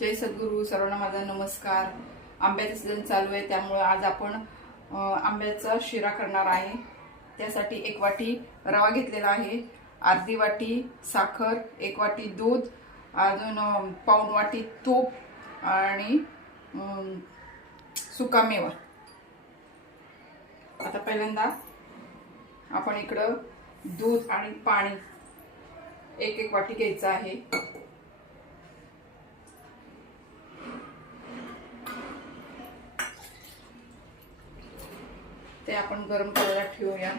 जय सद्गुरू सर्वांना माझा नमस्कार. आंब्याचं सीझन चालू आहे त्यामुळे आज आपण आंब्याचा शिरा करणार आहे. त्यासाठी एक वाटी रवा घेतलेला आहे अर्धी वाटी साखर एक वाटी दूध अजून पाऊण वाटी तूप आणि सुकामेवा आता पहिल्यांदा आपण इकडं दूध आणि पाणी एक एक वाटी घ्यायचं आहे. ते आपण गरम करायला ठेवूया.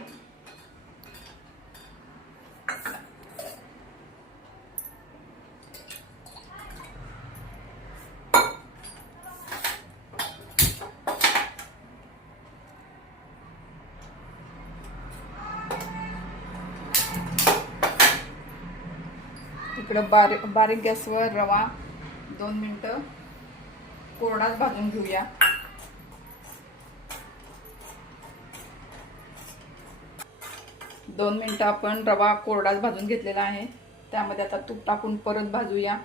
इकडं बारीक बारीक गॅसवर रवा दोन मिनटं. कोरडाच भाजून घेऊया. दोन मिनटं आपण रवा कोरडाच भाजून घेतलेला आहे. त्यामध्ये आता तूप टाकून परत भाजूया.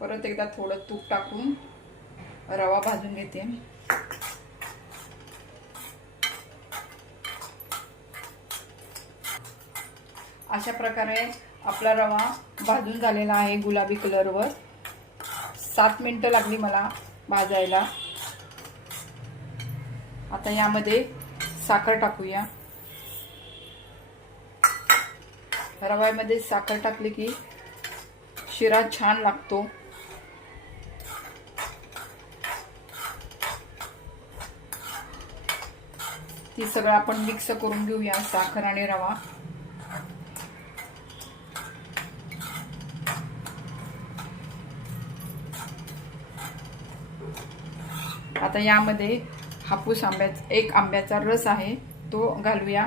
परत एकदा थोडं तूप टाकून रवा भाजून घेते. अशा प्रकारे आपला रवा भाजून झालेला आहे गुलाबी कलरवर सात मिनटं लागली मला भाजायला. आता यामध्ये साखर टाकूया. रव्यामध्ये साखर टाकली की शिरा छान लागतो. ती सगळं आपण मिक्स करून घेऊया साखर आणि रवा. आता यामध्ये हापूस आंब्याचा एक आंब्याचा रस आहे तो घालूया.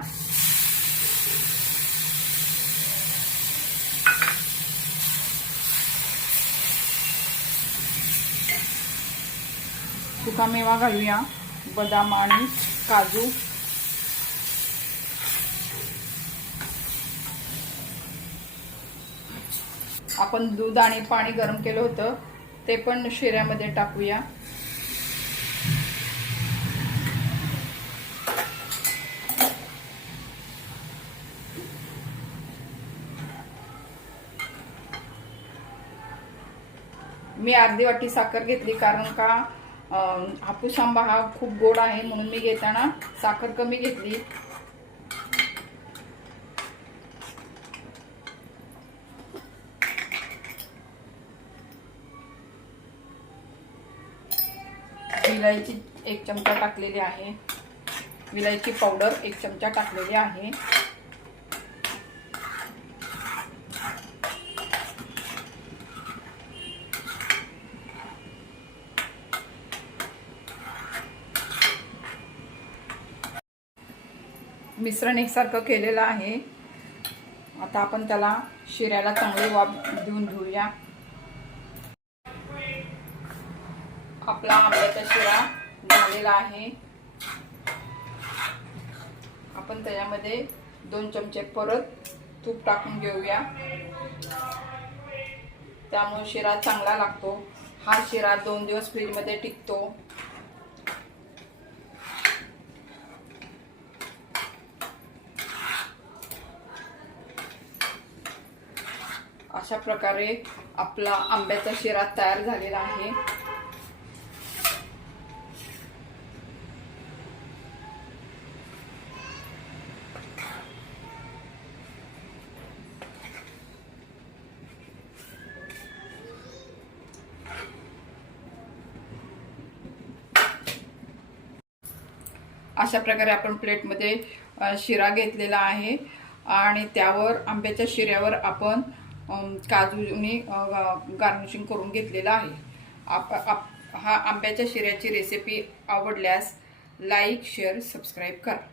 सुकामेवा घालूया बदाम आणि काजू. आपण दूध आणि पाणी गरम केलं होतं ते पण शिऱ्यामध्ये टाकूया. मी अर्धी वाटी साखर घेतली कारण का हापूस आंबा हा खूप गोड आहे म्हणून मी घेताना साखर कमी घेतली. विलायची एक चमचा टाकलेली आहे. विलायची पावडर एक चमचा टाकलेली आहे. मिश्रण एकसारखं केलेलं आहे. आता आपण त्याला शिऱ्याला चांगले वाफ देऊन घेऊया आपला आंब्याचा शिरा झालेला आहे. आपण त्याच्यामध्ये दोन चमचे परत तूप टाकून घेऊया. त्यामुळे शिरा चांगला लागतो. हा शिरा दोन दिवस फ्रीजमध्ये टिकतो. अशा प्रकारे आपला आंब्याचा शिरा तयार झालेला आहे. अशा प्रकारे आपण प्लेटमध्ये शिरा घेतलेला आहे आणि त्यावर आंब्याच्या शिऱ्यावर आपण काजू मी गार्निशिंग करून घेतलेलं आहे. आप आप हा आंब्याच्या शिऱ्याची रेसिपी आवडल्यास लाईक शेअर सबस्क्राईब करा.